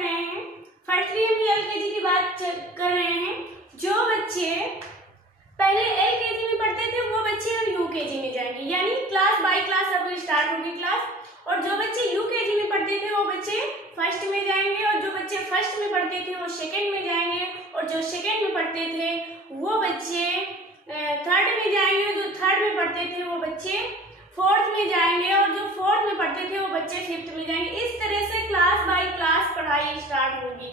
रहे हैं। फर्स्टली हम एलकेजी की बात कर रहे हैं। जो बच्चे पहले एलकेजी में पढ़ते थे वो बच्चे अब यूकेजी में जाएंगे, यानी क्लास बाय क्लास अब स्टार्ट होगी क्लास। और जो बच्चे यूकेजी में पढ़ते थे वो बच्चे फर्स्ट में जाएंगे, और जो बच्चे फर्स्ट में पढ़ते थे वो सेकंड में जाएंगे, और जो सेकंड में पढ़ते थे वो बच्चे थर्ड में जाएंगे, जो थर्ड में पढ़ते थे वो बच्चे फोर्थ में जाएंगे, और जो फोर्थ में पढ़ते थे वो बच्चे फिफ्थ में जाएंगे। इस तरह से क्लास बाय क्लास पढ़ाई स्टार्ट होगी।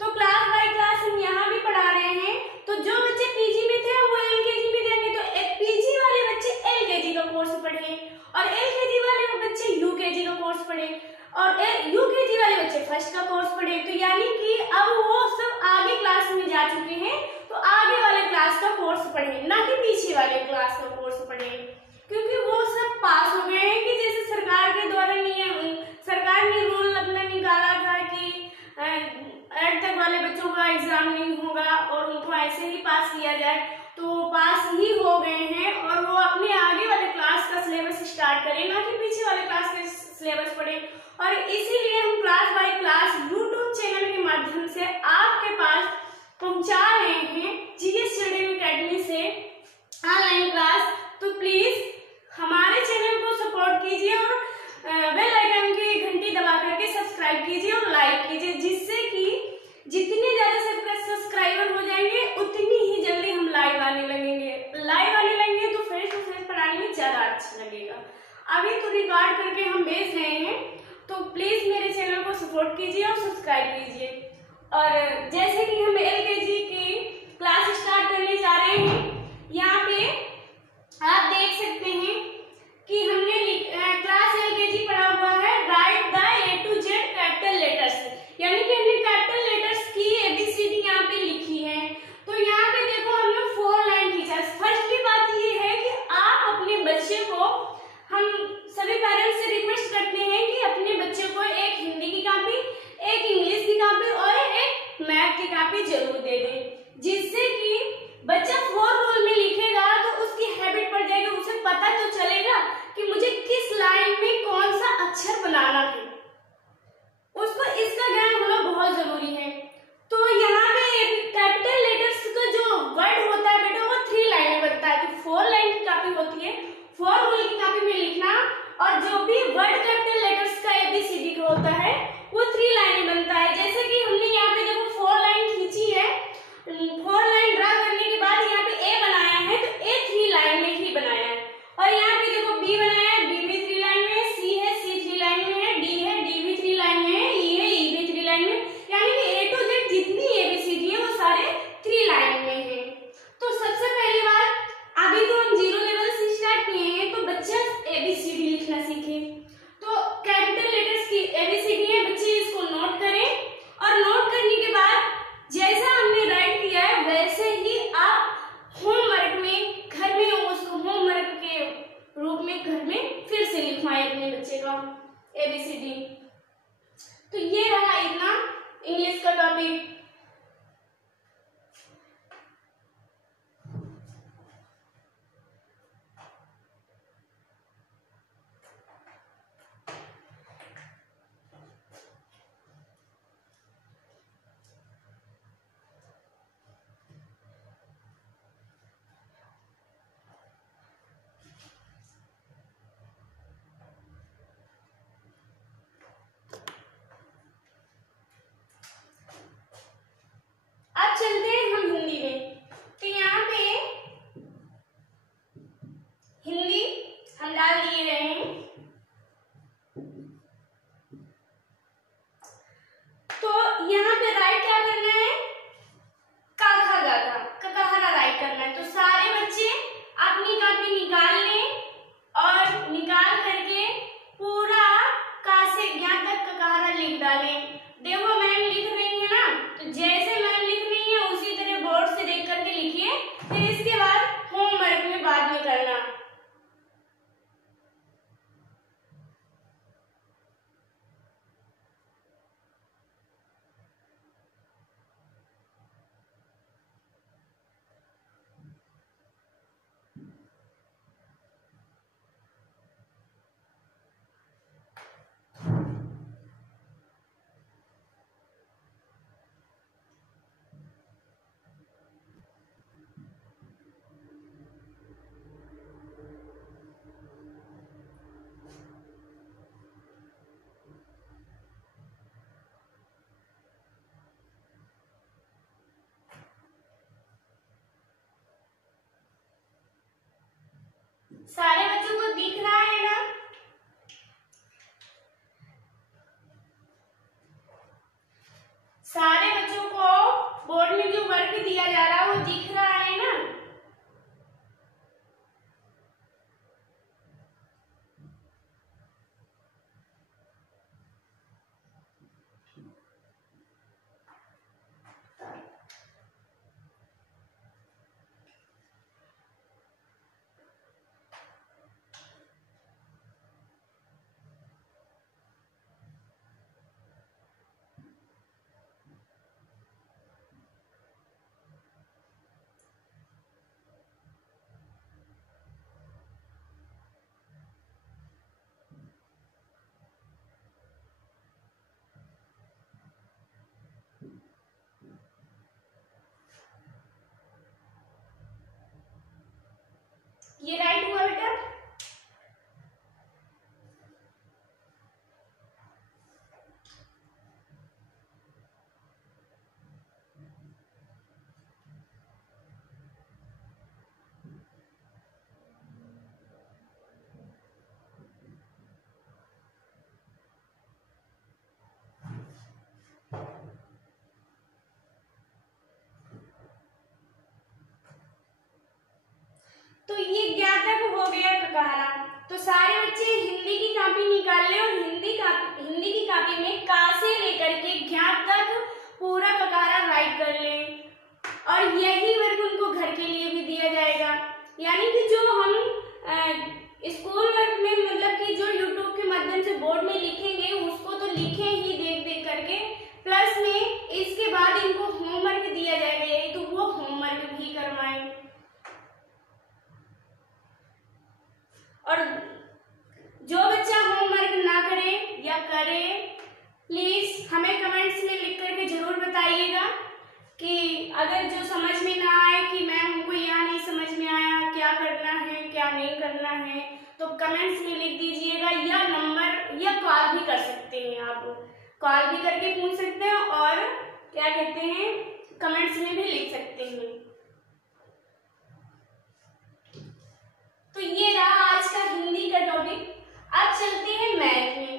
तो क्लास बाय क्लास हम यहाँ भी पढ़ा रहे हैं। तो जो बच्चे पीजी में थे वो एलकेजी में जाएंगे, तो पीजी वाले बच्चे एलकेजी का कोर्स पढ़े, और एलकेजी वाले बच्चे यूकेजी का कोर्स पढ़े, और यूकेजी वाले बच्चे फर्स्ट का कोर्स पढ़े। तो यानी कि अब वो सब आगे क्लास में जा चुके हैं, तो आगे वाले क्लास का कोर्स पढ़े, ना कि पीछे वाले क्लास का कोर्स पढ़े, क्योंकि वो सब पास हो गए हैं। कि जैसे सरकार के द्वारा सरकार ने रूल अपना निकाला था कि 8th तक वाले बच्चों का एग्जाम नहीं होगा और उनको ऐसे ही पास किया जाए, तो वो पास ही हो गए हैं, और वो अपने आगे वाले क्लास का सिलेबस स्टार्ट करें, ना कि पीछे वाले क्लास का सिलेबस पढ़े। और इसीलिए हम class by class YouTube channel के माध्यम से आपके पास पहुंचा रहे हैं जीएस स्टडी अकेडमी से ऑनलाइन क्लास। तो प्लीज हमारे चैनल को सपोर्ट कीजिए और बेल आइकन की घंटी दबा करके सब्सक्राइब कीजिए और लाइक कीजिए, जिससे कि जितने ज्यादा सब्सक्राइबर हो जाएंगे उतनी ही जल्दी हम लाइव आने लगेंगे तो फेस टू फेस पढ़ाने में ज्यादा अच्छा लगेगा। अभी तो रिकॉर्ड करके हम भेज रहे हैं, तो प्लीज मेरे चैनल को सपोर्ट कीजिए और सब्सक्राइब कीजिए। और जैसे कि हम एलकेजी की क्लास स्टार्ट करने जा रहे हैं, यहाँ पे आप देख सकते हैं कि हमने क्लास एलकेजी पढ़ा हुआ है write the A to Z capital letters, यानी कि हमने कैपिटल लेटर्स की एबीसीडी यहाँ पे लिखी है। तो यहाँ पे देखो हमने 4 लाइन खींचा। फर्स्ट की बात ये है कि आप अपने बच्चे को, हम सभी पेरेंट्स से रिक्वेस्ट करते हैं कि अपने बच्चे को एक हिंदी की कॉपी, एक इंग्लिश की कॉपी और एक मैथ की कॉपी जरूर दे दें, जिससे कि बच्चा 4 रूल में लिखेगा तो उसकी हैबिट पड़ जाएगी, उसे पता तो चलेगा कि मुझे किस लाइन में कौन सा अक्षर बनाना है, उसको इसका ज्ञान होना बहुत जरूरी है। तो यहाँ पे कैपिटल लेटर्स का जो वर्ड होता है बेटा वो 3 लाइन में बनता है। तो 4 लाइन की कॉपी होती है, 4 रूल की कॉपी में लिखना, और जो भी वर्ड कैपिटल लेटर्स का एबीसीडी का होता है वो 3 लाइन में बनता है। जैसे कि हमने यहाँ पे देखो 4 लाइन खींची है, 4 लाइन ड्रा करने के बाद यहाँ पे ए बनाया है, तो ए 3 लाइन में ही बनाया है, और यहाँ पे देखो बी बनाया है, बी भी 3 लाइन में है, सी है, सी 3 लाइन में है, डी है, डी भी 3 लाइन में है, ई है, ई भी 3 लाइन में, यानी कि ए टू जेड जितनी एबीसीडी है वो सारे 3 लाइन में है। तो सबसे पहली बात, अभी तो हम 0 लेवल से स्टार्ट किए हैं, तो बच्चा एबीसीडी लिखना सीखे। तो कैपिटल लेटर्स की एबीसीडी है, बच्चे इसको नोट करें, और नोट करने के बाद जैसा हमने राइट किया है वैसे ही आप होमवर्क में घर में उसको होमवर्क के रूप में घर में फिर से लिखवाएं अपने बच्चे का एबीसीडी। तो ये रहा इतना इंग्लिश का टॉपिक। अब चलते हैं हम हिंदी में। तो यहाँ पे हिंदी हम डाल दिए रहे हैं। तो यहाँ पे राइट क्या करना है, का खा गा का ककहरा राइट करना है। तो सारे बच्चे अपनी कॉपी निकाल लें और निकाल करके पूरा का से ज्ञा तक ककहरा लिख डालें। देखो मैम लिख रही है ना, तो जैसे मैम लिख रही है उसी तरह बोर्ड से देख करके लिखिए, फिर इसके बाद होमवर्क में बाद में करना। सारे बच्चों को दिख रहा है ना? सारे बच्चों को बोर्ड में जो वर्क दिया जा रहा है वो दिख रहा है ना? ये राइट हुआ बेटा? तो ये ज्ञा तक हो गया ककारा। तो सारे बच्चे हिंदी की कॉपी निकाल ले और हिंदी की कॉपी में का से लेकर के ज्ञा तक पूरा ककारा राइट कर ले। और यही वर्क उनको घर के लिए भी दिया जाएगा। यानी कि जो हम स्कूल वर्क में मतलब कि जो यूट्यूब के माध्यम से बोर्ड में लिखेंगे उसको तो लिखे ही देख देख करके, प्लस में इसके बाद इनको होमवर्क दिया जाएगा तो वो होमवर्क भी करवाएं। और जो बच्चा होमवर्क ना करे या करे प्लीज हमें कमेंट्स में लिख करके जरूर बताइएगा कि अगर जो समझ में ना आए कि मैम हमको यहाँ नहीं समझ में आया, क्या करना है क्या नहीं करना है, तो कमेंट्स में लिख दीजिएगा या नंबर या कॉल भी कर सकते हैं। आप कॉल भी करके पूछ सकते हैं और क्या कहते हैं कमेंट्स में भी लिख सकते हैं। तो ये रहा आज का हिंदी का टॉपिक। अब चलते हैं मैथ में।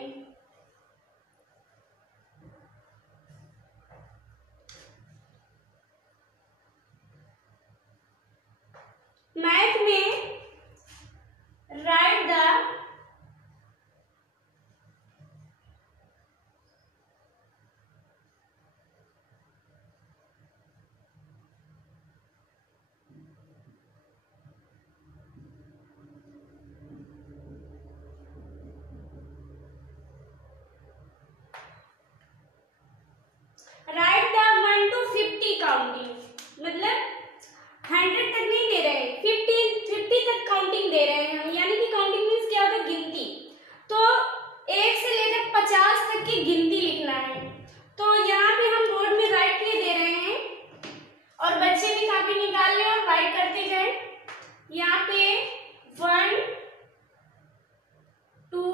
मैथ में right the right the 1 to 50 counting, मतलब 100 तक नहीं दे रहे हैं, 50 तक काउंटिंग दे रहे हैं हम। यानी कि काउंटिंग मीन्स क्या होता है गिनती। तो 1 से लेकर 50 तक की गिनती लिखना है। तो यहाँ पे हम बोर्ड में राइट किए दे रहे हैं और बच्चे भी कॉपी निकाल लें और राइट करते जाएं। यहाँ पे 1 2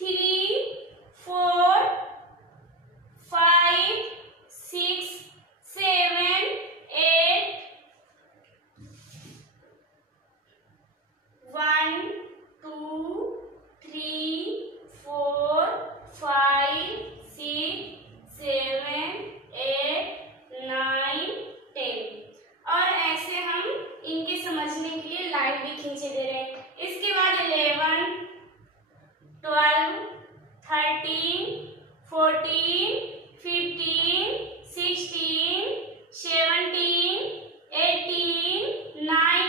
3 4 5 6 7 8 1 2 3 4 5 6 7 8 9 10 और ऐसे हम इनके समझने के लिए लाइन भी खींचे दे रहे हैं। इसके बाद 11 12 13 14 15 16 17 18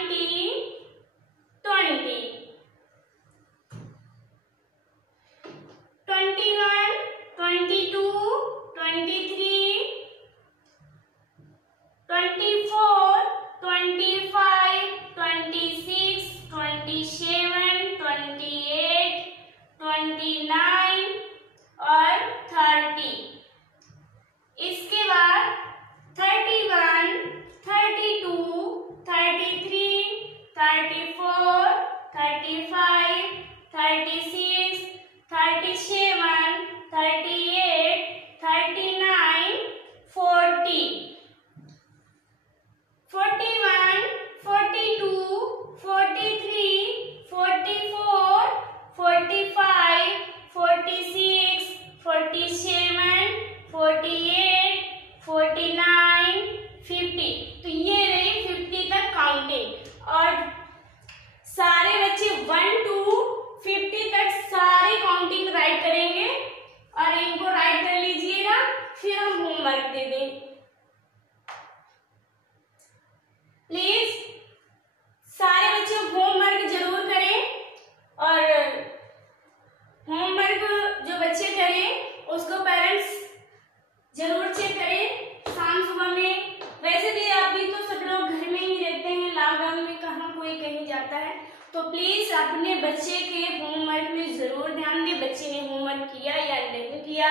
19 20 21 22 23 24 25 26 27 28 29 और 30। इसके बाद 31 अपने बच्चे के होमवर्क में जरूर ध्यान दें, बच्चे ने होमवर्क किया या नहीं किया।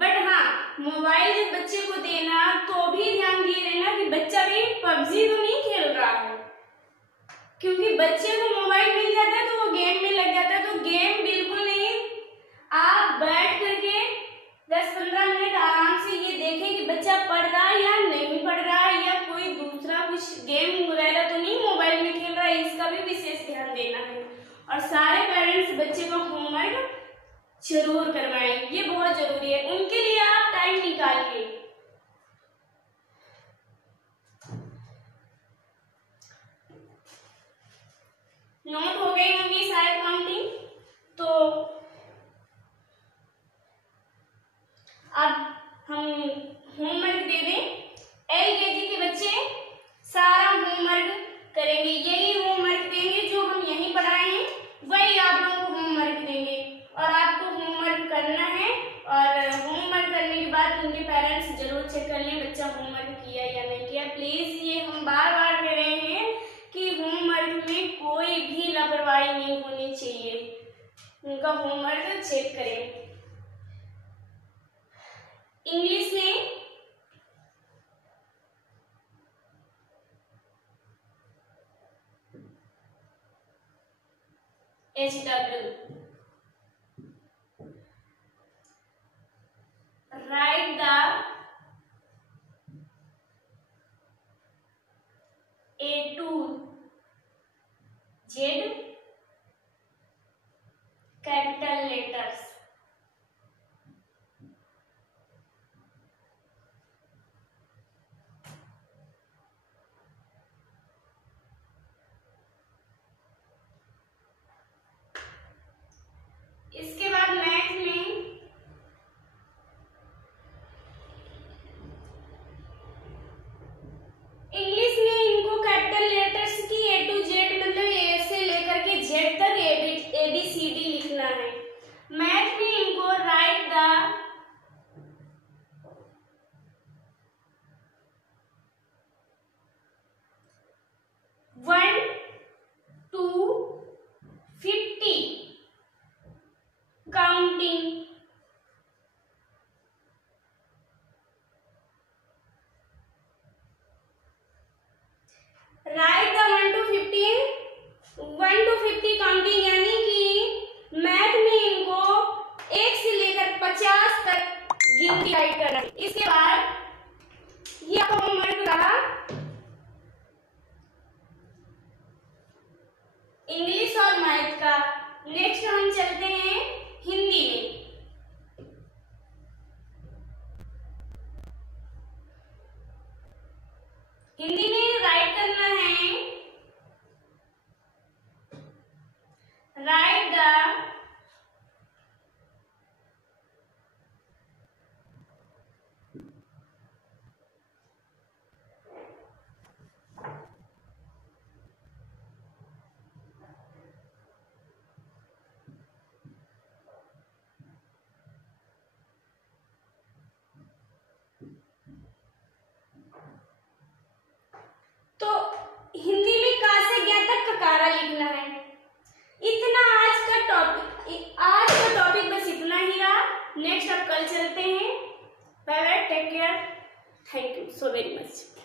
बट हाँ, मोबाइल जब बच्चे को देना तो भी ध्यान दिए रहना कि बच्चा भी पबजी तो नहीं खेल रहा है, क्योंकि बच्चे को मोबाइल मिल जाता है तो वो गेम में लग जाता है। तो गेम बिल्कुल नहीं, आप बैठ करके 10-15 मिनट आराम से ये देखें कि बच्चा पढ़ रहा है या नहीं पढ़ रहा है, या कोई दूसरा कुछ गेम वगैरह तो नहीं मोबाइल में खेल रहा है, इसका भी विशेष ध्यान देना है। और सारे पेरेंट्स बच्चे का होमवर्क जरूर करवाएं, ये बहुत जरूरी है, उनके लिए आप टाइम निकालिए। नोट हो गई होंगी शायद काउंटिंग, तो अब हम होमवर्क दे दें। एलकेजी के बच्चे सारा होमवर्क करेंगे, यही होमवर्क देंगे जो हम यहीं पढ़ाए हैं, वही आप लोगों को होमवर्क देंगे और आपको होमवर्क करना है। और होमवर्क करने के बाद उनके पेरेंट्स जरूर चेक कर लें बच्चा होमवर्क किया या नहीं किया। प्लीज ये हम बार बार कह रहे हैं कि होमवर्क में कोई भी लापरवाही नहीं होनी चाहिए, उनका होमवर्क चेक करें। इंग्लिश में HW, write the A to Z capital letters. इसके बाद मैथ में इंग्लिश में इनको कैपिटल लेटर्स की A to Z मतलब A से लेकर के Z तक ABCD लिखना है। मैथ में इनको right the one two 50 counting. Right the 1 to 50 counting, यानी कि मैथ में इनको 1 से लेकर 50 तक गिनती राइट करना है। इसके बाद ये आपका होमवर्क रहा इंग्लिश और मैथ का। नेक्स्ट हम चलते हैं हिंदी में। हिंदी में राइट करना है राइट द तो हिंदी में का से ज्ञा तक ककारा लिखना है। इतना आज का टॉपिक बस इतना ही रहा। नेक्स्ट अब कल चलते हैं। Bye bye, take care, thank you so very much.